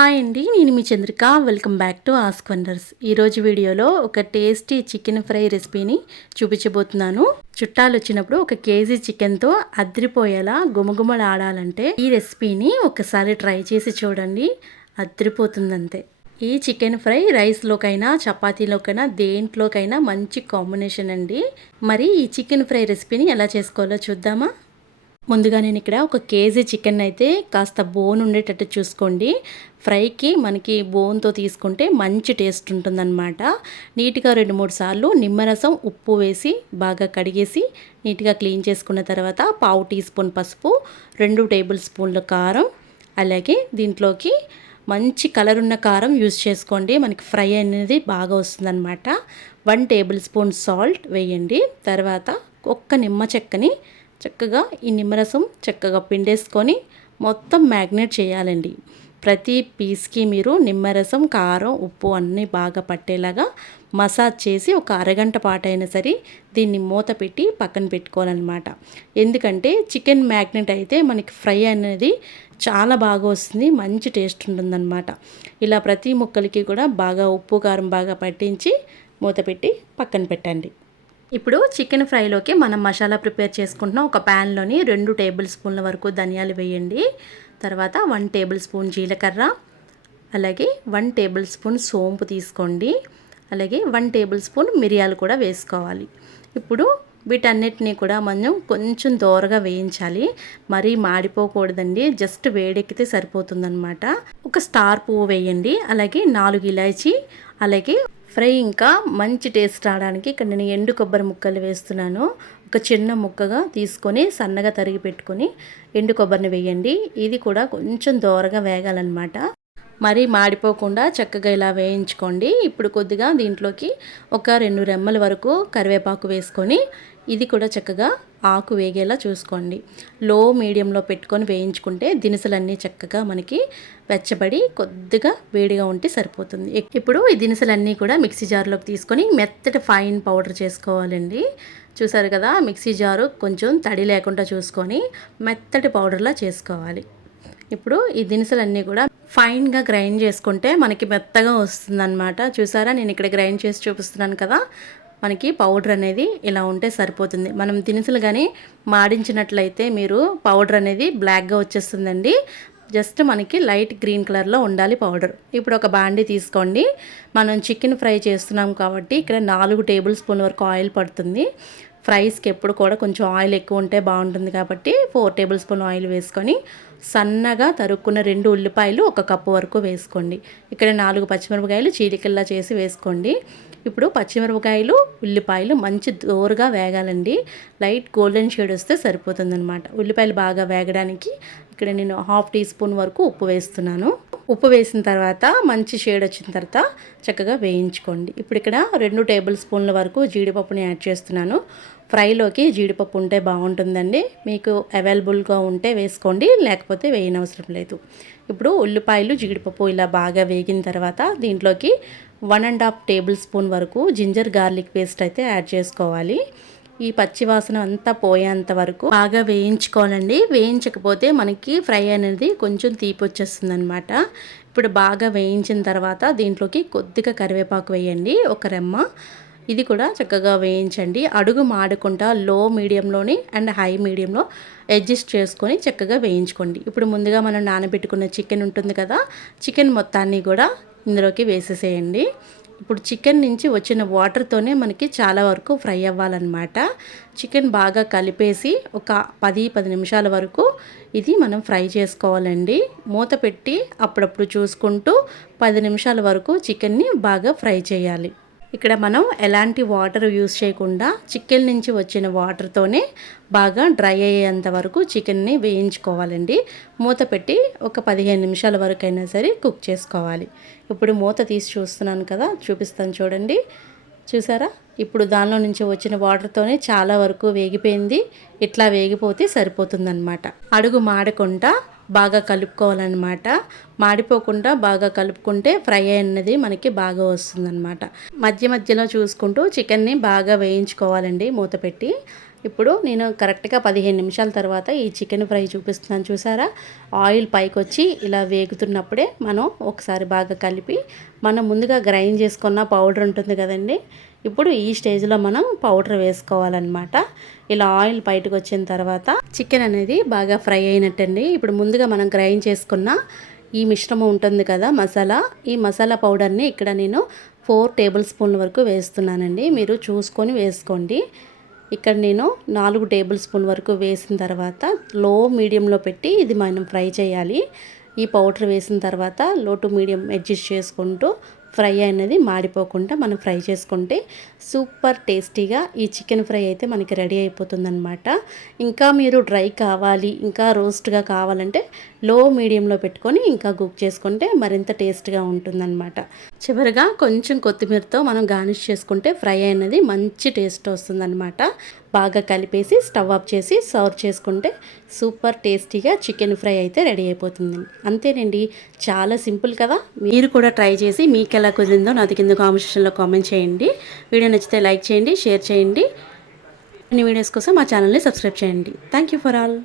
Hi అండి, నేను మీ Chandrika. Welcome back to Ask Wonders. ఈరోజు వీడియోలో ఒక టేస్టీ చికెన్ ఫ్రై రెసిపీని చూపించబోతున్నాను. చుట్టాలు వచ్చినప్పుడు ఒక కేజీ చికెన్తో అద్రిపోయేలా గుమగుమలాడాలంటే ఈ రెసిపీని ఒకసారి ట్రై చేసి చూడండి, అద్రిపోతుందంతే. ఈ చికెన్ ఫ్రై రైస్లోకైనా చపాతీలోకైనా దేంట్లోకైనా మంచి కాంబినేషన్ అండి. మరి ఈ చికెన్ ఫ్రై రెసిపీని ఎలా చేసుకోవాలో చూద్దామా. ముందుగా నేను ఇక్కడ ఒక కేజీ చికెన్ అయితే కాస్త బోన్ ఉండేటట్టు చూసుకోండి. ఫ్రైకి మనకి బోన్తో తీసుకుంటే మంచి టేస్ట్ ఉంటుందన్నమాట. నీట్గా 2-3 సార్లు నిమ్మరసం ఉప్పు వేసి బాగా కడిగేసి నీట్గా క్లీన్ చేసుకున్న తర్వాత 1/2 టీ స్పూన్ పసుపు, 2 టేబుల్ స్పూన్ల కారం, అలాగే దీంట్లోకి మంచి కలర్ ఉన్న కారం యూజ్ చేసుకోండి, మనకి ఫ్రై అనేది బాగా వస్తుందన్నమాట. 1 టేబుల్ స్పూన్ సాల్ట్ వేయండి. తర్వాత ఒక్క నిమ్మ చెక్కని చక్కగా ఈ నిమ్మరసం చక్కగా పిండేసుకొని మొత్తం మ్యాగ్నేట్ చేయాలండి. ప్రతి పీస్కి మీరు నిమ్మరసం, కారం, ఉప్పు అన్నీ బాగా పట్టేలాగా మసాజ్ చేసి ఒక అరగంట పాటైనా సరే దీన్ని మూత పెట్టి పక్కన పెట్టుకోవాలన్నమాట. ఎందుకంటే చికెన్ మ్యాగ్నేట్ అయితే మనకి ఫ్రై అనేది చాలా బాగా వస్తుంది, మంచి టేస్ట్ ఉంటుందన్నమాట. ఇలా ప్రతి ముక్కలకి కూడా బాగా ఉప్పు కారం బాగా పట్టించి మూత పెట్టి పక్కన పెట్టండి. ఇప్పుడు చికెన్ ఫ్రైలోకి మనం మసాలా ప్రిపేర్ చేసుకుంటున్నాం. ఒక ప్యాన్లోని 2 టేబుల్ స్పూన్ల వరకు ధనియాలు వేయండి. తర్వాత 1 టేబుల్ స్పూన్ జీలకర్ర, అలాగే 1 టేబుల్ స్పూన్ సోంపు తీసుకోండి. అలాగే 1 టేబుల్ స్పూన్ మిరియాలు కూడా వేసుకోవాలి. ఇప్పుడు వీటన్నిటిని కూడా మనం కొంచెం దోరగా వేయించాలి, మరీ మాడిపోకూడదండి. జస్ట్ వేడెక్కితే సరిపోతుందన్నమాట. ఒక స్టార్ పువ్వు వేయండి, అలాగే 4 ఇలాచీ, అలాగే ఫ్రై ఇంకా మంచి టేస్ట్ రావడానికి ఇక్కడ నేను ఎండు కొబ్బరి ముక్కలు వేస్తున్నాను. ఒక చిన్న ముక్కగా తీసుకొని సన్నగా తరిగి పెట్టుకొని ఎండు కొబ్బరిని వేయండి. ఇది కూడా కొంచెం దోరగా వేగాలన్నమాట, మరీ మాడిపోకుండా చక్కగా ఇలా వేయించుకోండి. ఇప్పుడు కొద్దిగా దీంట్లోకి ఒక 2 రెమ్మల వరకు కరివేపాకు వేసుకొని ఇది కూడా చక్కగా ఆకు వేగేలా చూసుకోండి. లో మీడియంలో పెట్టుకొని వేయించుకుంటే దినుసులన్నీ చక్కగా మనకి వెచ్చబడి కొద్దిగా వేడిగా ఉంటే సరిపోతుంది. ఇప్పుడు ఈ దినుసులన్నీ కూడా మిక్సీ జార్లోకి తీసుకొని మెత్తటి ఫైన్ పౌడర్ చేసుకోవాలండి. చూసారు కదా, మిక్సీ జారు కొంచెం తడి లేకుండా చూసుకొని మెత్తటి పౌడర్లా చేసుకోవాలి. ఇప్పుడు ఈ దినుసులన్నీ కూడా ఫైన్గా గ్రైండ్ చేసుకుంటే మనకి మెత్తగా వస్తుందన్నమాట. చూసారా, నేను ఇక్కడ గ్రైండ్ చేసి చూపిస్తున్నాను కదా, మనకి పౌడర్ అనేది ఇలా ఉంటే సరిపోతుంది. మనం దినుసులు కానీ మాడించినట్లయితే మీరు పౌడర్ అనేది బ్లాక్గా వచ్చేస్తుందండి. జస్ట్ మనకి లైట్ గ్రీన్ కలర్లో ఉండాలి పౌడర్. ఇప్పుడు ఒక బాండీ తీసుకోండి. మనం చికెన్ ఫ్రై చేస్తున్నాం కాబట్టి ఇక్కడ 4 టేబుల్ స్పూన్ వరకు ఆయిల్ పడుతుంది. ఫ్రైస్కి ఎప్పుడు కూడా కొంచెం ఆయిల్ ఎక్కువ ఉంటే బాగుంటుంది కాబట్టి 4 టేబుల్ స్పూన్ ఆయిల్ వేసుకొని సన్నగా తరుక్కున్న 2 ఉల్లిపాయలు 1 కప్పు వరకు వేసుకోండి. ఇక్కడ 4 పచ్చిమిరపకాయలు చీలికల్లా చేసి వేసుకోండి. ఇప్పుడు పచ్చిమిరపకాయలు, ఉల్లిపాయలు మంచి దోరగా వేగాలండి. లైట్ గోల్డెన్ షేడ్ వస్తే సరిపోతుందన్నమాట. ఉల్లిపాయలు బాగా వేగడానికి ఇక్కడ నేను 1/2 టీ స్పూన్ వరకు ఉప్పు వేస్తున్నాను. ఉప్పు వేసిన తర్వాత మంచి షేడ్ వచ్చిన తర్వాత చక్కగా వేయించుకోండి. ఇప్పుడు ఇక్కడ 2 టేబుల్ స్పూన్ల వరకు జీడిపప్పుని యాడ్ చేస్తున్నాను. ఫ్రైలోకి జీడిపప్పు ఉంటే బాగుంటుందండి, మీకు అవైలబుల్గా ఉంటే వేసుకోండి, లేకపోతే వేయనవసరం లేదు. ఇప్పుడు ఉల్లిపాయలు, జీడిపప్పు ఇలా బాగా వేగిన తర్వాత దీంట్లోకి 1.5 టేబుల్ స్పూన్ వరకు జింజర్ గార్లిక్ పేస్ట్ అయితే యాడ్ చేసుకోవాలి. ఈ పచ్చివాసన అంతా పోయేంత వరకు బాగా వేయించుకోవాలండి. వేయించకపోతే మనకి ఫ్రై అనేది కొంచెం తీపి వచ్చేస్తుంది అనమాట. ఇప్పుడు బాగా వేయించిన తర్వాత దీంట్లోకి కొద్దిగా కరివేపాకు వేయండి, 1 రెమ్మ. ఇది కూడా చక్కగా వేయించండి. అడుగు మాడకుండా లో మీడియంలోని అండ్ హై మీడియంలో అడ్జస్ట్ చేసుకొని చక్కగా వేయించుకోండి. ఇప్పుడు ముందుగా మనం నానబెట్టుకున్న చికెన్ ఉంటుంది కదా, చికెన్ మొత్తాన్ని కూడా ఇందులోకి వేసేసేయండి. ఇప్పుడు చికెన్ నుంచి వచ్చిన వాటర్తోనే మనకి చాలా వరకు ఫ్రై అవ్వాలన్నమాట. చికెన్ బాగా కలిపేసి ఒక 10 నిమిషాల వరకు ఇది మనం ఫ్రై చేసుకోవాలండి. మూత పెట్టి అప్పుడప్పుడు చూసుకుంటూ 10 నిమిషాల వరకు చికెన్ని బాగా ఫ్రై చేయాలి. ఇక్కడ మనం ఎలాంటి వాటర్ యూస్ చేయకుండా చికెన్ నుంచి వచ్చిన వాటర్తోనే బాగా డ్రై అయ్యేంత వరకు చికెన్ని వేయించుకోవాలండి. మూత పెట్టి ఒక 15 నిమిషాల వరకు అయినా సరే కుక్ చేసుకోవాలి. ఇప్పుడు మూత తీసి చూస్తున్నాను కదా, చూపిస్తాను చూడండి. చూసారా, ఇప్పుడు దానిలో నుంచి వచ్చిన వాటర్తోనే చాలా వరకు వేగిపోయింది. ఇట్లా వేగిపోతే సరిపోతుందన్నమాట. అడుగు మాడకుండా బాగా కలుపుకోవాలన్నమాట. మాడిపోకుండా బాగా కలుపుకుంటే ఫ్రై అన్నది మనకి బాగా వస్తుందన్నమాట. మధ్య మధ్యలో చూసుకుంటూ చికెన్ని బాగా వేయించుకోవాలండి మూత పెట్టి. ఇప్పుడు నేను కరెక్ట్గా 15 నిమిషాల తర్వాత ఈ చికెన్ ఫ్రై చూపిస్తున్నాను చూసారా. ఆయిల్ పైకి వచ్చి ఇలా వేగుతున్నప్పుడే మనం ఒకసారి బాగా కలిపి మనం ముందుగా గ్రైండ్ చేసుకున్న పౌడర్ ఉంటుంది కదండి, ఇప్పుడు ఈ స్టేజ్లో మనం పౌడర్ వేసుకోవాలన్నమాట. ఇలా ఆయిల్ బయటకు వచ్చిన తర్వాత చికెన్ అనేది బాగా ఫ్రై అయినట్టండి. ఇప్పుడు ముందుగా మనం గ్రైండ్ చేసుకున్న ఈ మిశ్రమం ఉంటుంది కదా మసాలా, ఈ మసాలా పౌడర్ని ఇక్కడ నేను 4 టేబుల్ స్పూన్ల వరకు వేస్తున్నానండి. మీరు చూసుకొని వేసుకోండి. ఇక్కడ నేను 4 టేబుల్ స్పూన్ వరకు వేసిన తర్వాత లో మీడియంలో పెట్టి ఇది మనం ఫ్రై చేయాలి. ఈ పౌడర్ వేసిన తర్వాత లో టు మీడియం అడ్జస్ట్ చేసుకుంటూ ఫ్రై అనేది మాడిపోకుండా మనం ఫ్రై చేసుకుంటే సూపర్ టేస్టీగా ఈ చికెన్ ఫ్రై అయితే మనకి రెడీ అయిపోతుందన్నమాట. ఇంకా మీరు డ్రై కావాలి, ఇంకా రోస్ట్గా కావాలంటే లో మీడియంలో పెట్టుకొని ఇంకా కుక్ చేసుకుంటే మరింత టేస్ట్గా ఉంటుందన్నమాట. చివరిగా కొంచెం కొత్తిమీరతో మనం గార్నిష్ చేసుకుంటే ఫ్రై అనేది మంచి టేస్ట్ వస్తుందన్నమాట. బాగా కలిపేసి స్టవ్ ఆఫ్ చేసి సర్వ్ చేసుకుంటే సూపర్ టేస్టీగా చికెన్ ఫ్రై అయితే రెడీ అయిపోతుంది. అంతేనండి, చాలా సింపుల్ కదా. మీరు కూడా ట్రై చేసి మీకు ఎలా కుదిరిందో నాది కింద కామెంట్ సెక్షన్లో కామెంట్ చేయండి. వీడియో నచ్చితే లైక్ చేయండి, షేర్ చేయండి. అన్ని వీడియోస్ కోసం మా ఛానల్ని సబ్స్క్రైబ్ చేయండి. Thank you for all.